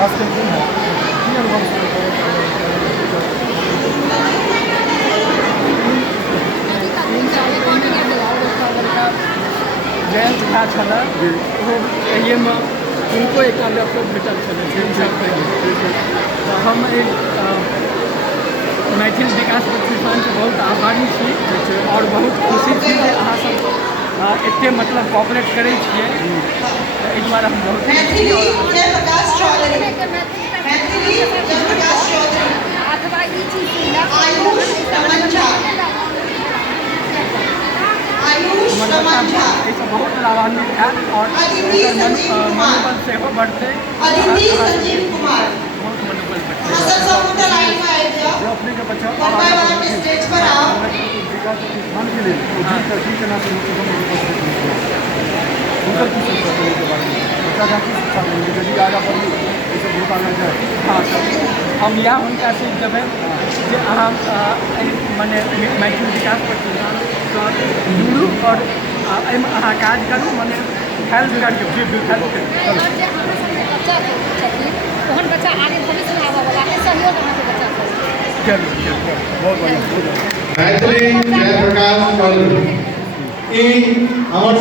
विकास केंद्र है की अनुभव जयंत झा छल एहिमे उनको एक लैपटॉप भेटल छलै। तो हम एक मैथिल विकास प्रतिष्ठान से बहुत आभारी छी और बहुत खुशी छी जे अहाँ सब एते मतलब कोऑपरेट करै छियै। एहि दुआरे हम बहुत बहुत लाभान्वित है और मनोबल से बढ़ते बहुत मनोबल अपने के बच्चा हाँ सर हम यह हुनका से देबै जे अहाँ मने मैथिल विकास प्रतिष्ठान जुड़ू और एहिमे अहाँ काज करू मने हेल्प करियौ तहन बच्चा आगे भविष्य में आबऽ वाला है सहयोग अहाँके बच्चा सब जरूर जरूर बहुत बढ़िया मैथिली जयप्रकाश कॉलेज ई हमर